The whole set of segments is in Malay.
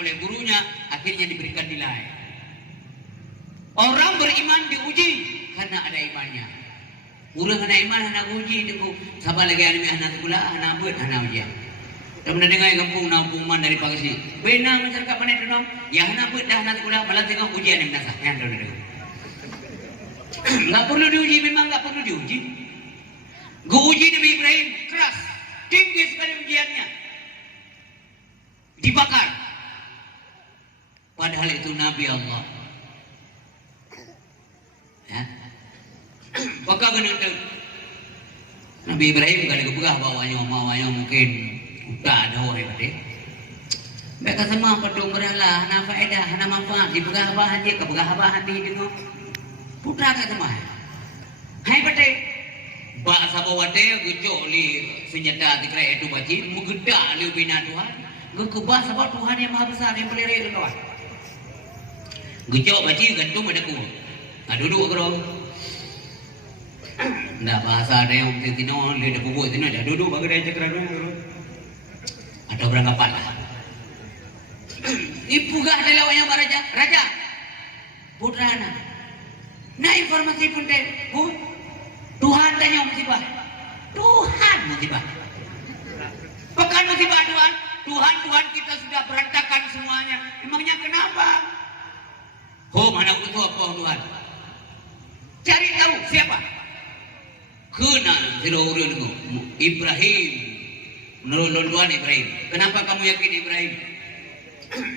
oleh gurunya, akhirnya diberikan nilai. Orang beriman diuji karena ada imannya. Urang ada iman, anak uji itu. Sabar lagi anime anak sekolah, anak buat, anak ujian. Dan mendengar dengan kampung nampungan dari pagi. Benar masyarakat mana itu dong? Ya anak buat dah anak sekolah, malah tengok ujian yang nasah. Yang tahu. Nggak perlu diuji, memang nggak perlu diuji. Gue uji Nabi Ibrahim keras, tinggi sekali ujiannya, dibakar. Padahal itu Nabi Allah. Ya. Maka benar Nabi Ibrahim kali kebegah bawanya mungkin udah ada orang tadi. Mereka semua pedung berhala, hana faedah, hana manfaat, dibegah bahan dia, kebegah bahan dia tengok. Putra kat semua. Hai bete. Bahasa bawate gucok li senjata dikira itu baci, menggedak li bina Tuhan. Gekebah sebab Tuhan yang maha besar yang peliri kawan. Gucok baci gantung ada ku. Nah duduk kerong. Ndak bahasa ada yang tino li ada bubuk tino ada duduk bagi dia cakra dulu. Ada beranggapan lah. Ipugah adalah yang raja. Putra anak. Nah informasi pun deh, Tuhan tanya musibah. Tuhan musibah. Bukan musibah Tuhan kita sudah berantakan semuanya. Emangnya kenapa? Mana utuh apa Tuhan? Cari tahu siapa? Kena Ibrahim. Menurut Tuhan Ibrahim. Kenapa kamu yakin Ibrahim?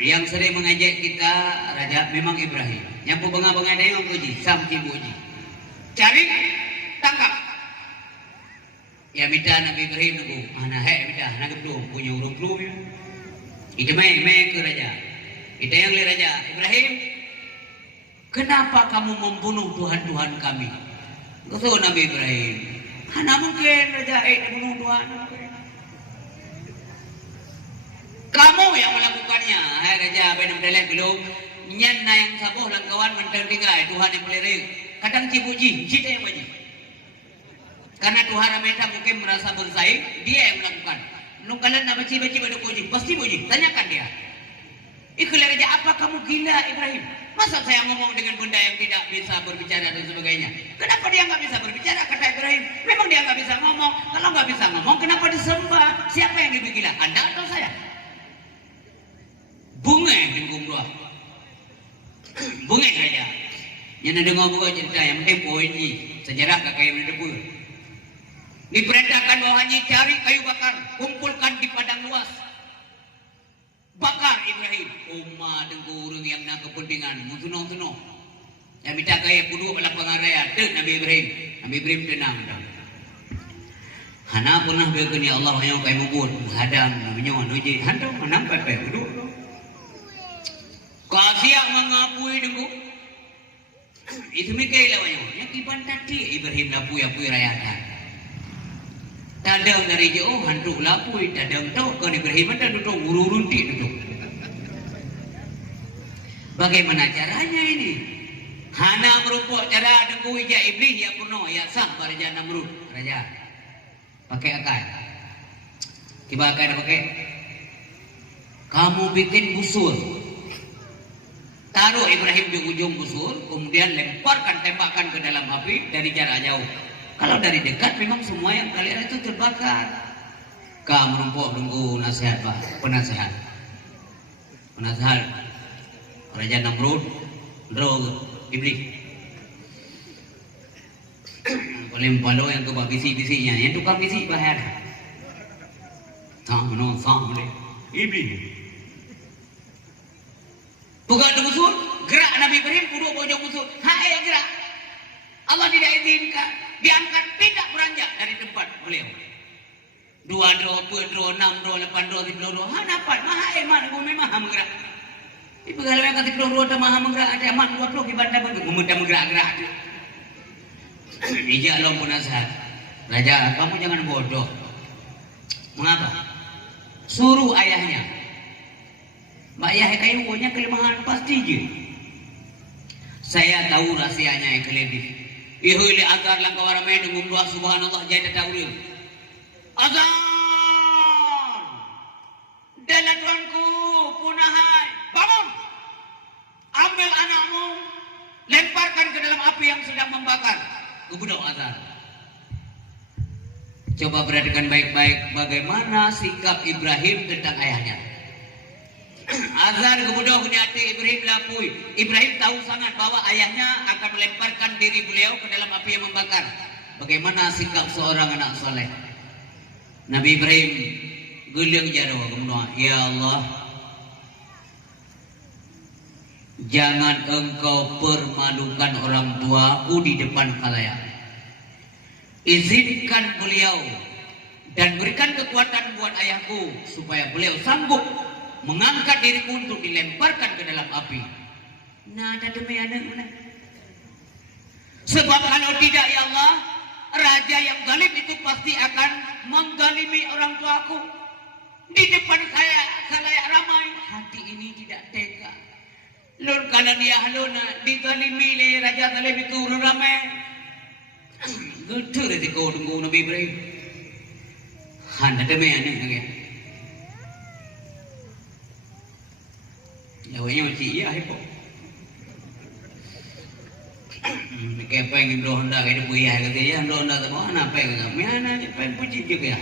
Yang sering mengajak kita raja memang Ibrahim. Yang bengah-bengah dia yang puji, sampai puji. Cari, tangkap. Ya minta Nabi Ibrahim nunggu. Mana minta nak belum punya urut belum. Itu ke raja. Itu yang lihat raja Ibrahim. Kenapa kamu membunuh Tuhan kami? Kata Nabi Ibrahim. Mana mungkin raja membunuh Tuhan? Kamu yang melakukannya. Hai raja, benar benar belum. Nyan na yang sabuh lang kawan mentengtigai Tuhan yang peliri. Kadang cipuji, cita yang wajib. Karena Tuhan rameta mungkin merasa bersaing, dia yang melakukan. Nukalan na baci pada puji, pasti puji. Tanyakan dia. Ikulah raja, apa kamu gila Ibrahim? Masa saya ngomong dengan benda yang tidak bisa berbicara dan sebagainya? Kenapa dia nggak bisa berbicara? Kata Ibrahim, memang dia nggak bisa ngomong. Kalau nggak bisa ngomong, kenapa disembah? Siapa yang lebih gila? Anda atau saya? Bunga bingung dua. Bunga saja. Yang ada ngomong cerita yang tempo ini sejarah kakak yang ada pun. Diperintahkan bahwa hanya cari kayu bakar, kumpulkan di padang luas. Bakar Ibrahim. Umma dengkurung yang nak kepentingan, musuh-musuh. Yang minta kaya kudu balapangan raya. Dek Nabi Ibrahim. Nabi Ibrahim tenang. Hana pernah berkini Allah yang kaya mubur. Hadam, menyawan, uji. Hantam, menampak kaya kudu. Kasih yang mengapui dengku. Itu mikir lawannya. Yang kiban tadi Ibrahim lapui rayakan. Tadang dari jauh hantu lapui. Tadang tahu kan Ibrahim ada duduk ururunti duduk. Bagaimana caranya ini? Hana merupakan cara dengku ija iblis ya kuno ya sah Raja Namrud. Raja pakai akal. Tiba akal pakai. Kamu bikin busur. Taruh Ibrahim di ujung busur, kemudian lemparkan tembakan ke dalam api dari jarak jauh. Kalau dari dekat memang semua yang kalian itu terbakar. Kamu menumpuk nunggu nasihat Pak, penasehat. Raja Namrud, Drog, Iblis. Paling palo yang kebab bisi-bisinya, yang tukang bisi bahaya. Tak boleh. Iblis. Bukan ada musuh, gerak Nabi Ibrahim duduk pojok musuh. Hai gerak. Allah tidak izinkan. Diangkat tidak beranjak dari tempat beliau. 2 draw, 4 draw, 6 draw, 8 draw, 10 draw. Dapat. Maha eman, bumi maha menggerak. Ibu kalau yang kata 10 draw, maha menggerak. Ada eman 20, ibadah bentuk. Memudah menggerak-gerak. Ijak lo pun nasihat. Raja, kamu jangan bodoh. Mengapa? Suruh ayahnya. Mbak Yahya kayu punya kelemahan pasti je. Saya tahu rahsianya yang kelebih. Ihuli agar langkah ramai dengan doa subhanallah jadi tahu. Azan. Dan Tuanku punahai. lemparkan ke dalam api yang sedang membakar. Gubernur Azhar. Coba perhatikan baik-baik bagaimana sikap Ibrahim tentang ayahnya. Azhar gubernur hati Ibrahim lapui. Ibrahim tahu sangat bahwa ayahnya akan melemparkan diri beliau ke dalam api yang membakar. Bagaimana sikap seorang anak soleh? Nabi Ibrahim geling jaro gubernur, ya Allah, jangan engkau permalukan orang tuaku di depan khalayak. Izinkan beliau dan berikan kekuatan buat ayahku supaya beliau sanggup mengangkat diriku untuk dilemparkan ke dalam api. Nah, ada demi anak mana? Sebab kalau tidak ya Allah, raja yang zalim itu pasti akan menggalimi orang tuaku di depan khalayak ramai. Hati ini tidak tega. Lun kalau dia haluna digalimi oleh raja zalim itu ramai. Getar itu kau tunggu Nabi Ibrahim. Handa demi anak lagi. Jawabnya macam iya hepo. Kayak pengen doa hendak itu buaya kata ya doa hendak tu mana pengen mana pengen puji juga ya.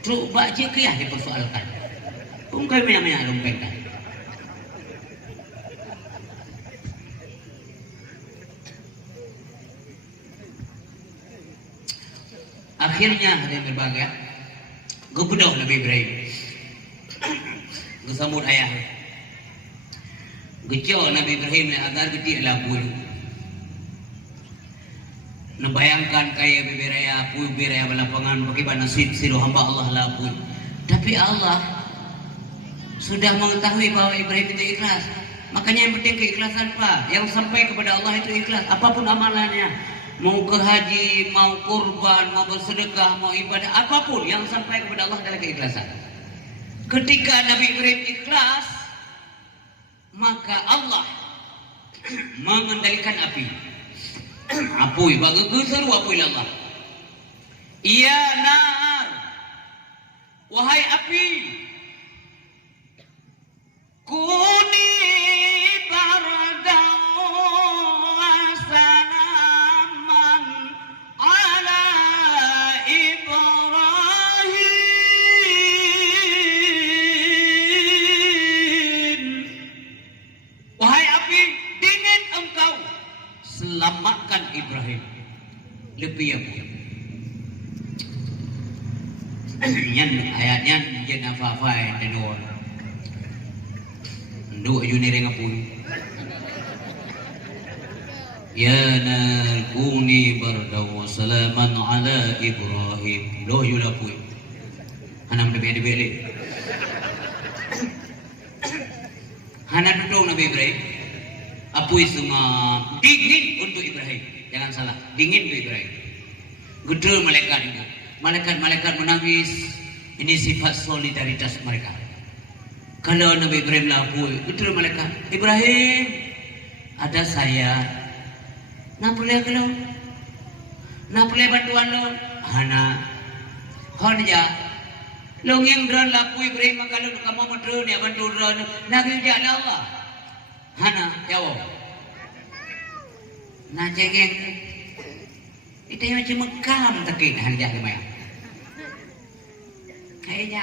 Teruk baca ke ya dipersoalkan. Ungkai mana lumpeng kan. Akhirnya hadirin berbahagia, gubernur Nabi Ibrahim gesambut ayah. Gejo Nabi Ibrahim agar gede lapul. Nabayangkan kaya bibiraya pui biraya balapangan bagaimana siru hamba Allah lapul. Tapi Allah sudah mengetahui bahwa Ibrahim itu ikhlas. Makanya yang penting keikhlasan Pak. Yang sampai kepada Allah itu ikhlas. Apapun amalannya. Mau ke haji, mau kurban, mau bersedekah, mau ibadah, apapun yang sampai kepada Allah adalah keikhlasan. Ketika Nabi Ibrahim ikhlas, maka Allah mengendalikan api. Apui, bagi seru apui Allah. Ya nar, wahai api, kuni bardan wa salaman ala Ibrahim. Wahai api, dingin engkau, selamatkan Ibrahim. Lebih apa? Yan ayatnya jen apa-apa yang tenor. Dua junir ngapun. Ya nar kuni bardaw wa salaman ala Ibrahim. Loh yulapui. Hanam debe-debe le. Hana duduk Nabi Ibrahim. Apui semua dingin untuk Ibrahim. Jangan salah, dingin untuk Ibrahim. Gede malaikat itu. Malaikat menangis. Ini sifat solidaritas mereka. Kalau Nabi Ibrahim lapui, gede malaikat. Ibrahim, ada saya. Nak boleh kalau? Nak boleh bantuan lo? Hana. Honja. Long yang drone lapui Ibrahim kalau kamu mau drone ya bantu drone. Nak kerja Allah. Hana, jawab. Nak cengeng. Itu yang macam mekam tekin hanja kemana? Kayaknya.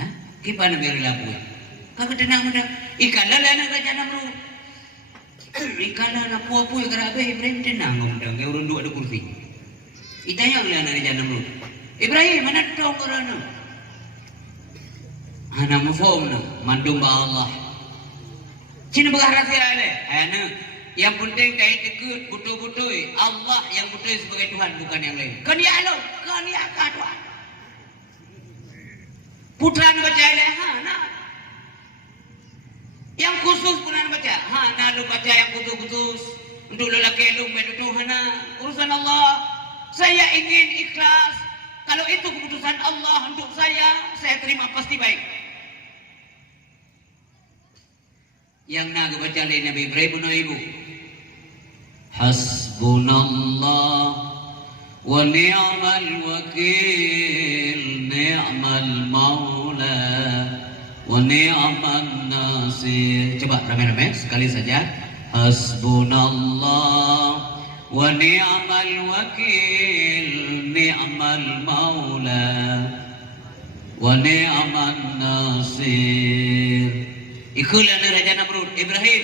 Hah? Gimana biar lapui? Kau tenang muda. Ikan lah anak kerja namru. Ikan lah anak puapu yang kerabe Ibrahim tenang muda. Kau urun dua ada kursi. Itanya oleh anak kerja namru. Ibrahim mana tahu kerana? Anak mufom na mandung ba Allah. Cina berharap dia ada. Anak yang penting kait ikut betul-betul Allah yang betul sebagai Tuhan bukan yang lain. Kan dia Allah, kan dia Tuhan. Putra baca nah. Yang khusus pun baca. Nah lu baca yang khusus untuk lelaki lu betul Tuhan. Urusan Allah. Saya ingin ikhlas. Kalau itu keputusan Allah untuk saya terima pasti baik. Yang nak baca oleh Nabi Ibrahim punya ibu. Hasbunallah wa ni'mal wakil, ni'mal maula wa wa ni'man nasir. Coba ramai-ramai sekali saja. Hasbunallah wa ni'mal wakil, ni'mal maula wa ni'man nasir. Ikulah Raja Namrud. Ibrahim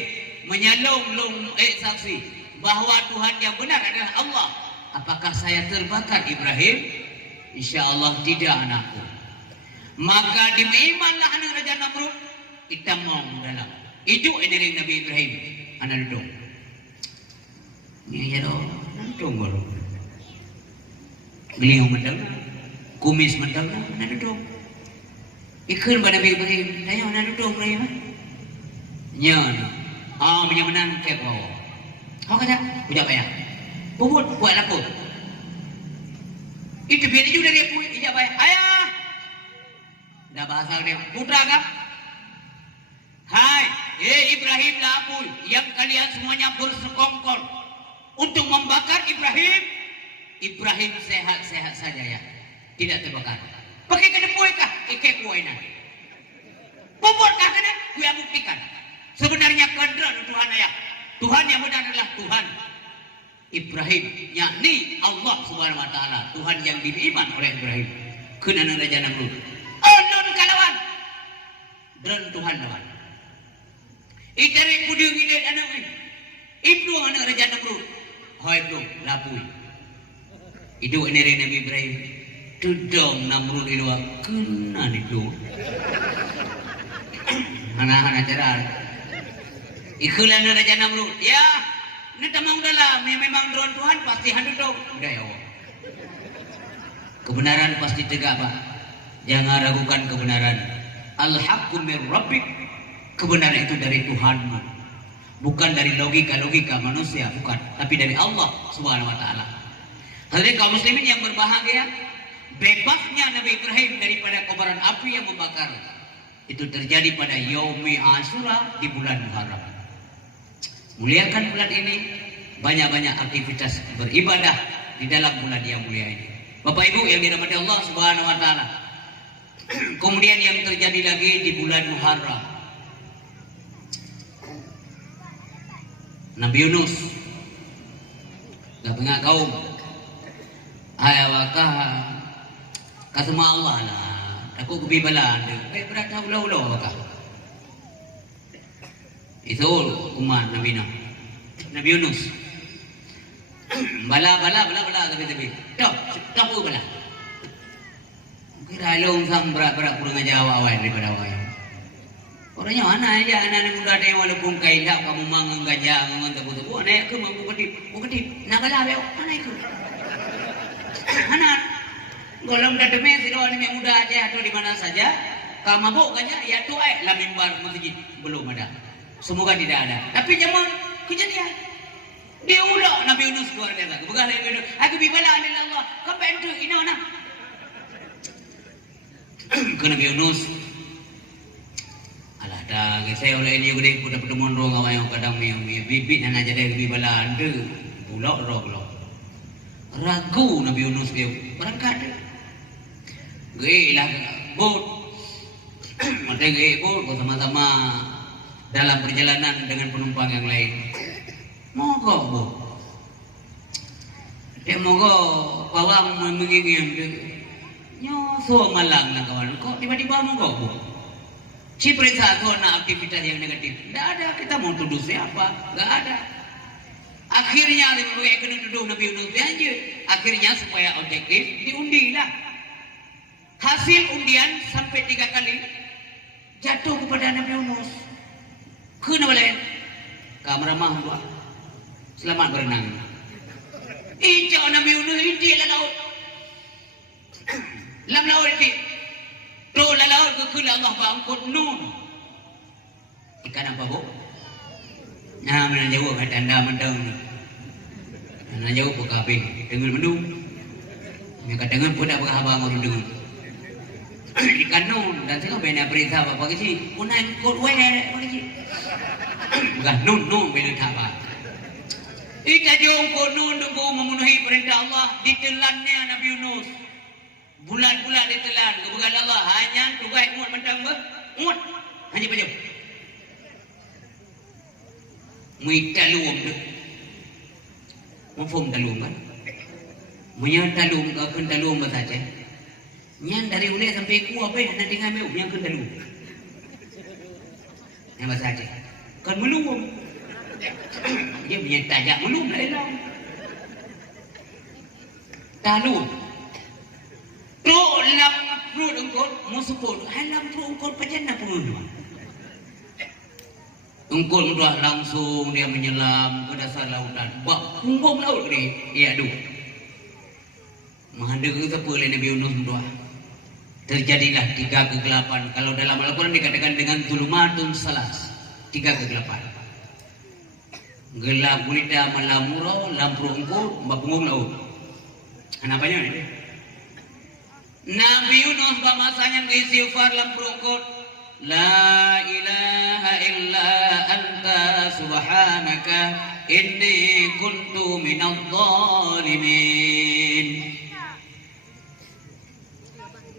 menyalung saksi bahwa Tuhan yang benar adalah Allah. Apakah saya terbakar Ibrahim? Insya Allah tidak, anakku. Maka dimaimanlah anak Raja Namrud. Kita mau dalam hidup dari Nabi Ibrahim. Anak duduk. Ini ya doh, duduk baru. Beliau mendengar, kumis mendengar, anak duduk. Ikut pada Nabi Ibrahim. Tanya anak duduk Ibrahim. Nyan, menyemenang ke bawah. Kau kata, punya payah. Bubut, buat aku. Itu biar juga dia punya, ijak payah. Ayah. Dah bahasa dia, putra kah? Hai, Ibrahim lah aku, yang kalian semuanya bersekongkol untuk membakar Ibrahim. Ibrahim sehat-sehat saja ya, tidak terbakar. Pakai kena puai kah? Ikai puai nak. Bubut kah kena? Gue buktikan. Sebenarnya kedran Tuhan ayah. Tuhan yang benar adalah Tuhan Ibrahim, yakni Allah Subhanahu wa taala, Tuhan yang diiman oleh Ibrahim. Kena Raja Namrud. Odon kalawan. Dan Tuhan lawan. Itari pudung ini anak ini. Ibnu anak Raja Namrud. Hai bro, lapui. Itu ini Nabi Ibrahim. Tudong Namrud itu kena itu. Anak-anak cerah. Ikulah Raja Namrud. Ya, ini tamang dalam. Memang drone Tuhan pasti hantu dong. Udah ya Allah. Kebenaran pasti tegak Pak. Jangan ragukan kebenaran. Al-haqqu min rabbik. Kebenaran itu dari Tuhanmu. Bukan dari logika manusia, bukan. Tapi dari Allah Subhanahu wa taala. Hadirin kaum muslimin yang berbahagia, bebasnya Nabi Ibrahim daripada kobaran api yang membakar. Itu terjadi pada Yaumi Asyura di bulan Muharram. Muliakan bulan ini, banyak-banyak aktivitas beribadah di dalam bulan yang mulia ini. Bapak Ibu yang dirahmati Allah Subhanahu wa taala. Kemudian yang terjadi lagi di bulan Muharram. Nabi Yunus gak kaum ayawakah kasma Allah lah. Aku kebibalan baik berata ulau-ulau kah. Itu umat Nabi Nuh, Nabi Yunus. Bala tapi. Tahu bala. Kira long sam berat kurang Jawa awal daripada awal. Orangnya mana aja anak muda ada yang walaupun kaidah kamu mangang gajah ngangan tebu-tebu anak aku mampu ketip. Nak kalah beo anak itu. Anak golong dah demi siro yang muda aja atau di mana saja. Kalau mabuk gajah ya tu la mimbar masjid belum ada. Semoga tidak ada. Tapi zaman kejadian dia ulah Nabi Yunus keluar dari aku. Begal Nabi Yunus. Aku bibala Allah. Kau bantu ini mana? Ke Nabi Yunus. Alah dah. Saya oleh ini gede kuda pertemuan roh awak yang kadang bibit dan aja dari bibala anda. Bulak roh. Ragu Nabi Yunus dia. Berangkat. Gila bot. Mata bot sama-sama dalam perjalanan dengan penumpang yang lain. Mogok bu. Dia mogok pawang mengingin dia. Nyoso malang nak kawan. Kok tiba-tiba mogok bu. Si perintah tu nak aktivitas yang negatif. Tidak ada, kita mau tuduh siapa? Tidak ada. Akhirnya lebih baik kena tuduh Nabi Yunus aja. Akhirnya supaya objektif diundilah. Hasil undian sampai 3 kali jatuh kepada Nabi Yunus. Kena boleh kamera mah buat selamat berenang. Ijau Nabi Yunus ini dalam laut. Dalam laut ini. Tu dalam laut ke Allah bangkut nun. Ikan apa bu? Nah mana jauh kat anda mendung. Mana jauh buka api dengan mendung. Mereka dengan pun tak berkhabar orang dengan. Ikan nun dan tengok benda berita apa kecil. Pun naik kot weh apa kecil. Bukan nun benda tak apa. Ika jongko nun dulu memenuhi perintah Allah. Ditelannya Nabi Yunus. Bulan-bulan ditelan. Kebegal Allah hanya tugas muat mentang Umat hanya baca. Mui talum tu. Mufum talum kan. Munya talum ke kun talum saja. Nyan dari ule sampai ku apa ya nanti ngambil yang kun talum. Yang saja. Kan melum. Dia punya tajak melum lah. Talum. Tu lam perut engkau musupun. Halam perut engkau pajana pun. Engkau mudah langsung dia menyelam ke dasar lautan. Bak hukum laut ni. Ya aduh. Mahanda ke siapa oleh Nabi Yunus berdoa. Terjadilah 3 kegelapan. Kalau dalam Al-Quran dikatakan dengan zulumatun salas. 3 kegelapan. Gelap gulita malamuro lampu engkau bapunggung laut. Kenapanya ni? Nabi Yunus bamasanya istighfar lampu engkau. La ilaha illa anta subhanaka inni kuntu minadh dhalimin.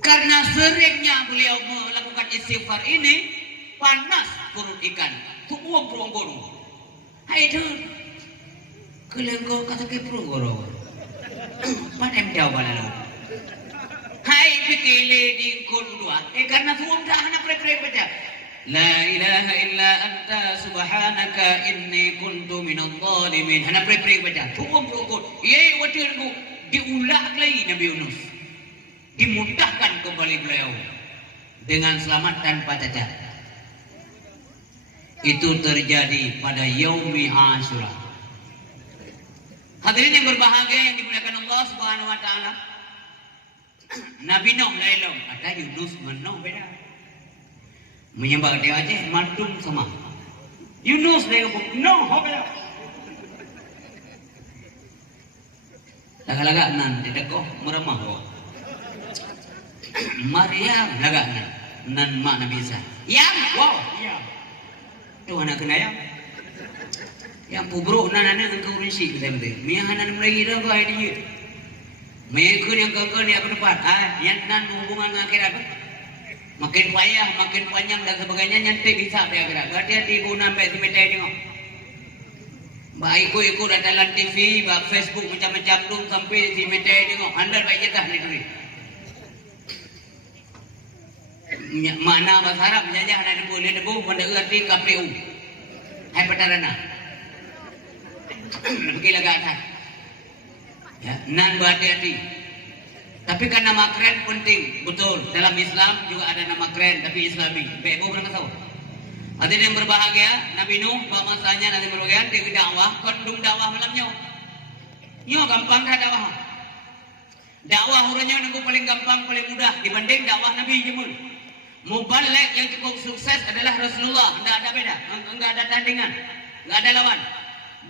Karena seringnya beliau melakukan istighfar ini, panas perut ikan, tubuh perunggul. Hai tu, kelenggo kata ke perunggul. Panem jauh balalu. Hai fikile di kundua. Karena suam dah hana prek-prek baca. La ilaha illa anta subhanaka inni kuntu minadh dhalimin. Hana prek-prek baca. Tubuh perunggul. Ye watir ku diulang lagi Nabi Yunus. Dimudahkan kembali beliau dengan selamat tanpa cacat. Itu terjadi pada Yaumi Asyura. Hadirin yang berbahagia yang dimuliakan Allah Subhanahu wa taala. Nabi Nuh lailom, ada Yunus Nuh beda. Menyembah dia aja mantum sama. Yunus lailom Nuh beda. Laga-laga nan tidak kok meramah kok. Maryam lagaknya nan mak Nabi Isa. Yang wow, ya. Tu anak kena yang. Yang pubruk nan anak engkau risik betul. Mia hanan mulai dah kau ini. Mekun yang kau ni aku dapat. Yang nan hubungan akhirat. Makin payah, makin panjang dan sebagainya nyantai bisa dia akhirat. Hati-hati ibu nampak semetai tengok. Baik ikut dalam TV, bak Facebook macam-macam tu sampai semetai tengok. Anda baik jatah ni tu. Makna bahasa Arab menjajah dan debu pada erti KPU. Hai petarana. Pergilah ke atas. Ya, nan berhati-hati. Tapi kan nama keren penting, betul. Dalam Islam juga ada nama keren tapi Islami. Bebo berapa tahun? Hadirin yang berbahagia, Nabi Nuh masanya nanti berbahagia dia dakwah, kondum dakwah malamnya. Nyo gampang dah dakwah. Dakwah urangnya nunggu paling gampang, paling mudah dibanding dakwah Nabi Jemul. Mubaligh yang cukup sukses adalah Rasulullah. Tidak ada beda, enggak ada tandingan, enggak ada lawan.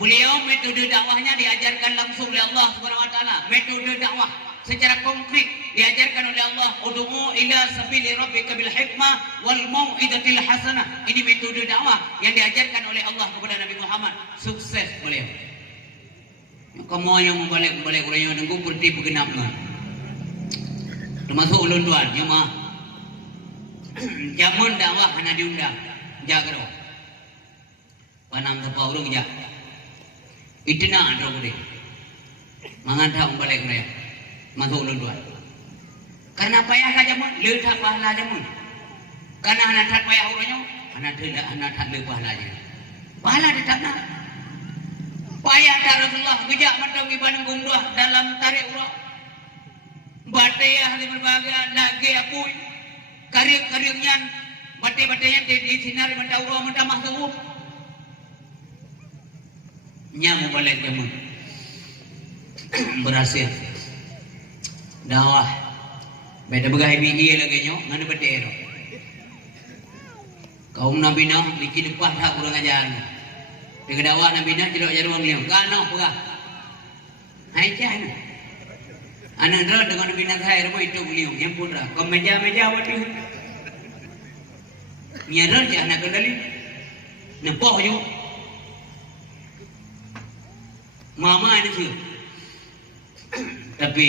Beliau metode dakwahnya diajarkan langsung oleh Allah Subhanahu wa taala. Metode dakwah secara konkret diajarkan oleh Allah. Ud'u ila sabili rabbika bil hikmah wal mau'izatil hasanah. Ini metode dakwah yang diajarkan oleh Allah kepada Nabi Muhammad. Sukses beliau. Kamu yang membalik-balik orang yang nunggu berarti bergenapnya. Termasuk ulun tuan, yang mah jamun dakwah hanya diundang, jaga. Panam tapa urung jak. Itu nak ada boleh. Mengantah membalik mereka. Masuk ulun tuan. Karena payah lah jamun, letak pahala jamun. Karena anak tak payah orangnya, anak tak le pahala je. Pahala tetap nak. Payah tak Rasulullah gejak matang ibadang gumrah dalam tarik urang. Batayah di berbahagia lagi apui. Karyang-karyangnya batay-bataynya di sinar mata urang mata mahsuh. Nyamu balik jamun. Berhasil. Dakwah. Beda begai BI lagi nyo, ngana bedero. Kaum Nabi Nuh dikit depan tak kurang ajar. Dengan dakwah Nabi Nuh jelok jarum beliau. Gano pegah. Hai cah. Anak dera dengan Nabi Nuh saya rumah itu beliau yang putra. Kau meja-meja waktu. Miara je anak kendali. Nampak je. Mama ini sih. Tapi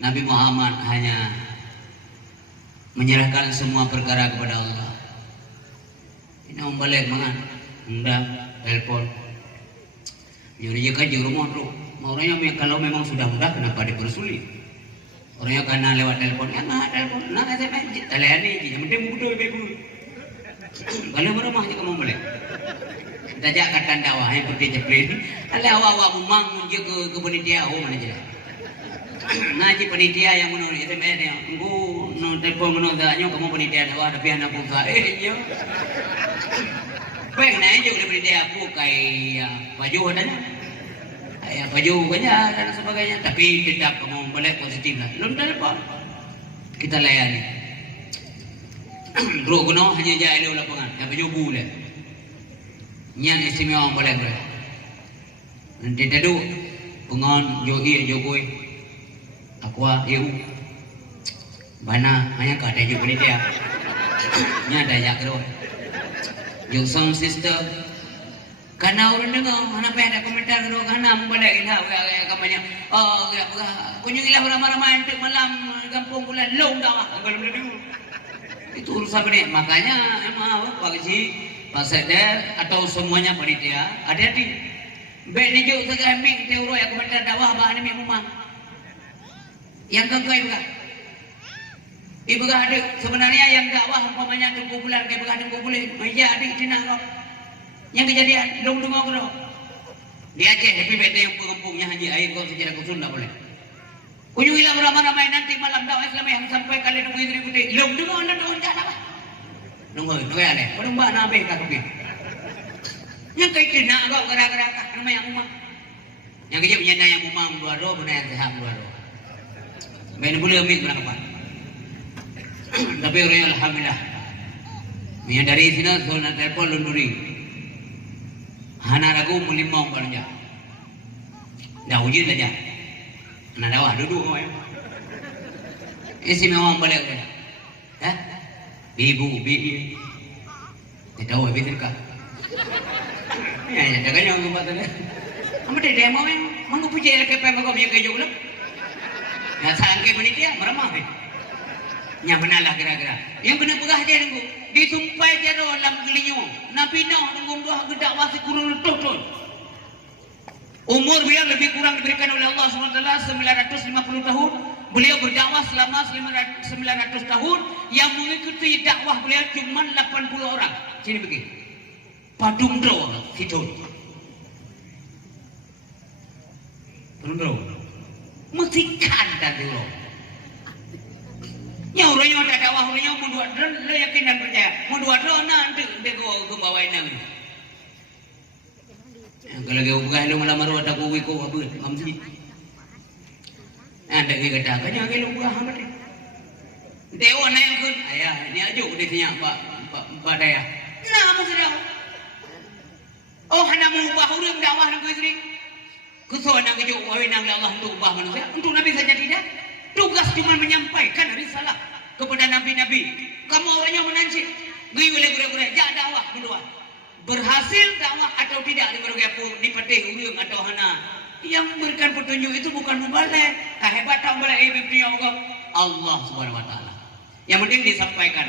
Nabi Muhammad hanya menyerahkan semua perkara kepada Allah. Ini orang balik mangan, undang, telepon. Jadi kan di rumah tu, orangnya kalau memang sudah mudah kenapa dipersulit? Orangnya karena lewat telepon, ya telepon, SMS, telepon ni, yang penting buku tu. Kalau berumah je kamu boleh. Dajak katan dakwah yang putih ceprit. Ala awak memang munjuk ke penitia, mana je. Ngaji penitia yang menurut SMS dia, engkau no telepon menodanya kamu penitia dakwah tapi anak pun yo. Baik naik je oleh penitia aku kayak baju adanya. Kayak baju banyak dan sebagainya, tapi tetap kamu boleh positif lah. Belum telepon. Kita layani. Bro kuno hanya jaya dia lapangan, yang baju boleh. Nyan istimewa boleh. Nanti tadu pengon jogoi. Aqua eu bana hanya ka tayo ni dia nya dayak ro yung sound system kana orang dengar mana pe ada komentar ro kana boleh ilah kamanya kunyung ilah ramai-ramai untuk malam kampung bulan long dah kalau boleh itu urusan ni makanya emang Pak Haji Pak Sekder atau semuanya panitia hati-hati be ni jo segala mik teuro ya komentar dakwah ba ni memang yang kau ibu ada sebenarnya yang dakwah umpamanya tunggu bulan kayak begadang boleh iya adik cina kau yang kejadian dong kau di Aceh happy birthday yang pengumpulnya haji air kau sejarah kusun tak boleh kunjung hilang ramai-ramai nanti malam dakwah Islam yang sampai kali nunggu istri putih dong anda dong apa nunggu ada kau mbak nabe kakak yang kayak cina kau gerak-gerak nama yang umam yang kejadian yang umam dua roh benar yang sehat dua roh main boleh ambil berapa? Tapi orang alhamdulillah. Yang dari sini zona telepon lunduri. Hana ragu melimau kalanya. Dah uji saja. Nada wah duduk kau. Isi memang boleh ke? Hah? Ibu. Tidak tahu habis terka. Ya, jangan yang lupa tu. Kamu dah demo yang manggu puji LKP manggu punya kerja ulang. Nah, sangke penitia meramah ni. Yang benarlah kira-kira. Yang benar pegah dia nunggu. Ditumpai dia dalam gelinyo. Nabi Nuh nunggu doa gedak wasi kurun tutun. Umur beliau lebih kurang diberikan oleh Allah SWT 950 tahun. Beliau berdakwah selama 900 tahun. Yang mengikuti dakwah beliau cuma 80 orang. Sini begini. Padumdro Sidon. Padumdro. Musikan dan dulu. Ya orangnya ada dakwah orangnya mau dua drone, lo yakin dan percaya. Mau dua drone nanti dia go bawain nang. Kalau dia buka lo malam maru ada kuwi ko apa? Amsi. Ada ke kata kan yang lo buka hamat. Dewa naik kun. Ayah ini aja udah tanya Pak Daya. Nah maksudnya. Oh hanya mau ubah urang dakwah nang istri. Kusuhan yang kejuk wawinang Allah untuk ubah manusia. Untuk Nabi saja tidak. Tugas cuma menyampaikan risalah kepada Nabi-Nabi. Kamu orangnya menancik. Gui boleh gura-gura. Jak dakwah kedua. Berhasil dakwah atau tidak di petih urung atau hana. Yang memberikan petunjuk itu bukan mubalik. Hebat tak boleh Allah Subhanahu Wa Taala. Yang penting disampaikan.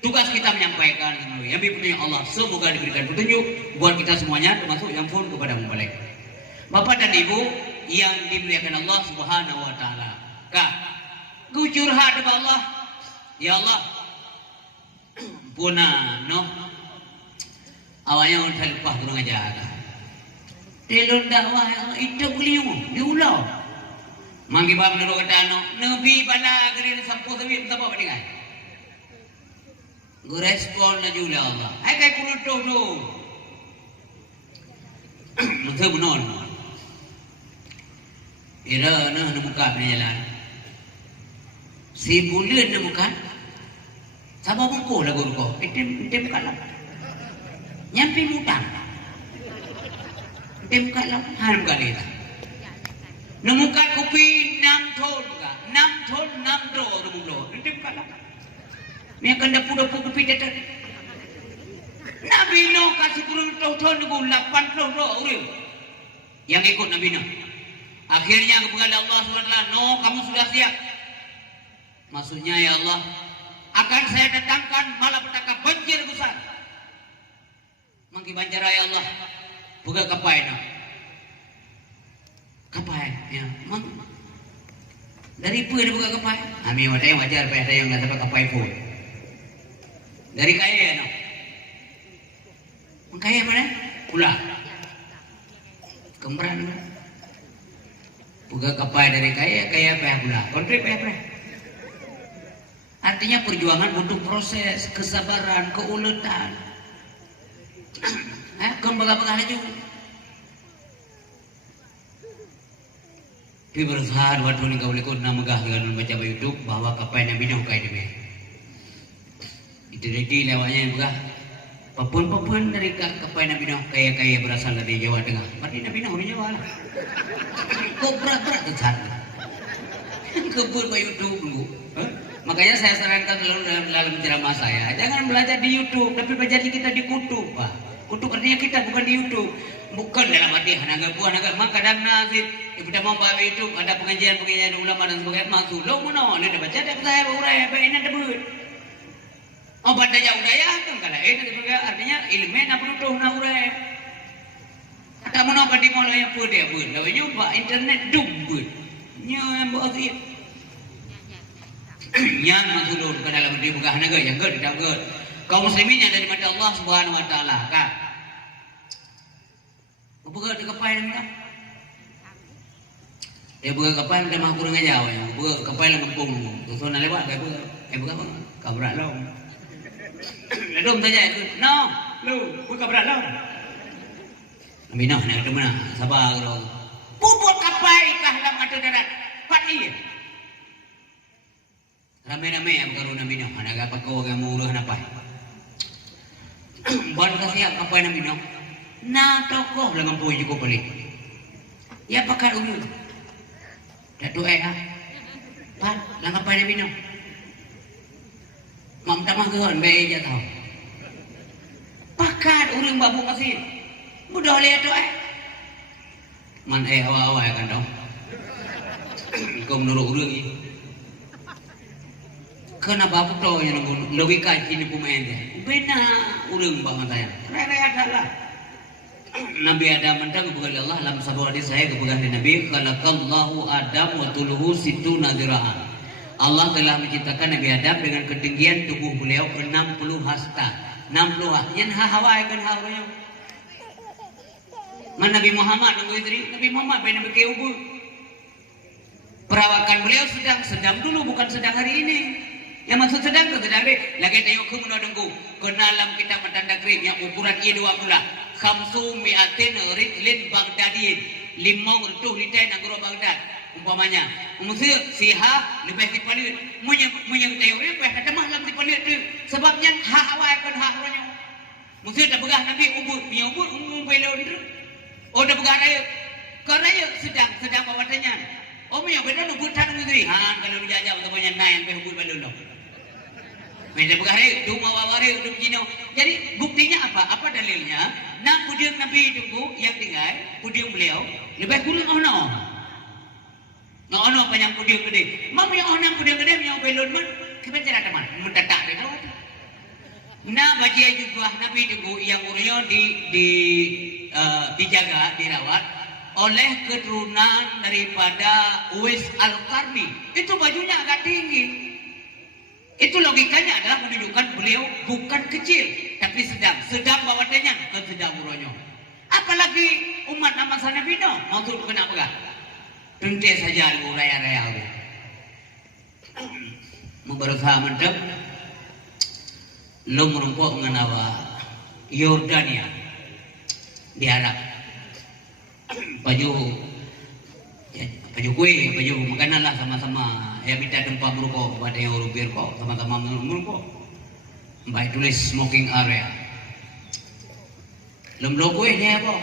Tugas kita menyampaikan. Yang petunjuk Allah. Semoga diberikan petunjuk buat kita semuanya. Termasuk yang pun kepada mubalik. Bapak dan Ibu yang dimuliakan Allah Subhanahu Wa Taala. Kak, ku curhat kepada Allah. Ya Allah, puna no. Awalnya orang lupa kurang ajar. Telur dakwah itu beliau diulau. Manggi bab menurut kata no, Nabi pada kena sampo tapi tak apa dengan. Gue respon aja ulah Allah. Hai kai kuno tu. Mesti benar. Ira na muka ni jalan. Si bulan na muka. Sama bungko lagu ko. Itim kalam. Nyampi mutang. Itim kalam harum kali dah. Na muka kopi 6 ton ka. 6 ton 6 do rumlo. Itim kalam. Ni akan dapu kopi tetet. Nabi Nuh kasih kurun ton 80 do urang. Yang ikut Nabi Nuh. Akhirnya kepada Allah SWT, no kamu sudah siap. Maksudnya ya Allah, akan saya datangkan malapetaka banjir besar. Mangki banjir ya Allah. Buka kapai no. Kapai ya. Mang dari pun dia buka kapai. Ami wajar pada yang nggak dapat kapai pun. Dari kaya no. Mangkaya mana? Pula. Kembaran. Buka kapai dari kaya pula. Kontri pula. Artinya perjuangan butuh proses, kesabaran, keuletan. Kembang-kembang juga. Tapi berusaha waktu ni kau boleh kau nak megah dengan baca YouTube bahwa kapai Nabi Nuh kaya demi. Itu jadi lewatnya yang megah. Papun dari kapai Nabi Nuh kaya berasal dari Jawa Tengah. Berarti Nabi Nuh di Jawa lah. Kau berat-berat tu cara. Kebun baca YouTube dulu. Makanya saya sarankan selalu dalam ceramah saya, jangan belajar di YouTube, tapi belajar kita di kutub, Pak. Kutub artinya kita, bukan di YouTube. Bukan dalam arti hanaga kadang nasib. Kita mau bawa YouTube, ada pengajian ulama dan sebagainya masuk. Lo mana? Ada baca, ada saya berurai, apa ini ada buat. Oh, pada jauh daya kan kalau ini sebagai artinya ilmu nak penutup nak urai. Ada mana pada mulai yang pun dia buat. Lalu juga internet dum buat. Yang buat sih. Yang masuk ke dalam diri bukan hanaga yang tidak kaum muslimin yang dari mata Allah Subhanahu wa taala kan. Buka di kapai ni kan. Dia buka kapai dia mah kurang aja ya. Buka kapai lah ngempung. Tu nak lewat ke buka. Buka apa? Kabrak long. Ledom saja itu. No, lu buka kabrak long. Minah nak ke mana? Sabar kalau. Buat kapai kah dalam mata darat. Pati. Ramai-ramai yang berkaruan Nabi Nuh. Anak apa kau yang murah apa? Ban kasih apa Nabi Nuh? Na tokoh lah mampu juga balik. Ya pakar umur. Datu Pan lah apa Nabi Nuh? Mam tamah geon bae aja tahu. Pakar urang babu kasih. Mudah lihat tu Man awal-awal kan dong. Kau menurut urang ni. Kenapa aku tahu yang logika ini pemain dia? Benar urang bangun saya. Raya adalah Nabi Adam mentang kepada Allah dalam sebuah hadis saya kepada Nabi khalaqallahu Adam wa tuluhu situ nadiraan. Allah telah menciptakan Nabi Adam dengan ketinggian tubuh beliau 60 hasta. 60 hasta. Yang hawa kan hawanya. Man Nabi Muhammad nunggu istri Nabi Muhammad bayi Nabi Keubu. Perawakan beliau sedang dulu bukan sedang hari ini. Yang maksud sedang lagi tayok ke menodongku ke dalam kitab tanda krim yang ukuran ia 20 khamsu mi'atin ritlin Baghdadin 500 litai negara Baghdad umpamanya maksud siha lebih dipalit menyang tayoknya apa ada malam dipalit tu sebabnya hak awak kan hak orangnya maksud dah begah Nabi ubur belon tu oh dah begah raya kerana sedang bawatannya oh menyang belon ubur tan negeri kalau dijajah utamanya naik sampai ubur belon Mereka berkata, rumah wawari, hidup jino. Jadi buktinya apa? Apa dalilnya? Nah, pudiang Nabi tunggu yang tinggal, pudiang beliau, lebih kurang ono. Ono apa yang pudiang gede? Mau yang ono pudiang gede, yang belon man, kita cara teman, mendadak dia tahu. Nah, bagi juga Nabi tunggu yang uryo dijaga, dirawat oleh keturunan daripada Uwais Al-Qarni. Itu bajunya agak tinggi. Itu logikanya adalah menunjukkan beliau bukan kecil, tapi sedang bawatannya ke sedang uronyo. Apalagi umat nama Nabi Nuh, maksud kenapa enggak? Tentu saja raya-raya. Berusaha mendem, lo merumpuk mengenawa Yordania di Arab. Baju kue, baju makanan lah sama-sama. Ya minta tempat merokok pada yang orang berkok sama-sama merokok. Baik tulis smoking area. Lemblo kue dia apa?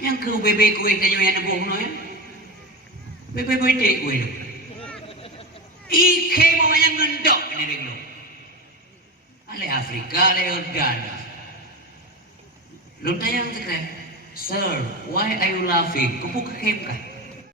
Yang ke bebe kue tanya yang nak buang ya. Bebe kue dek kue. Ike mau yang ngendok ini dek lo. Ale Afrika, ale Jordania. Lu tanya yang terkait, sir, why are you laughing? Kau buka kemkah?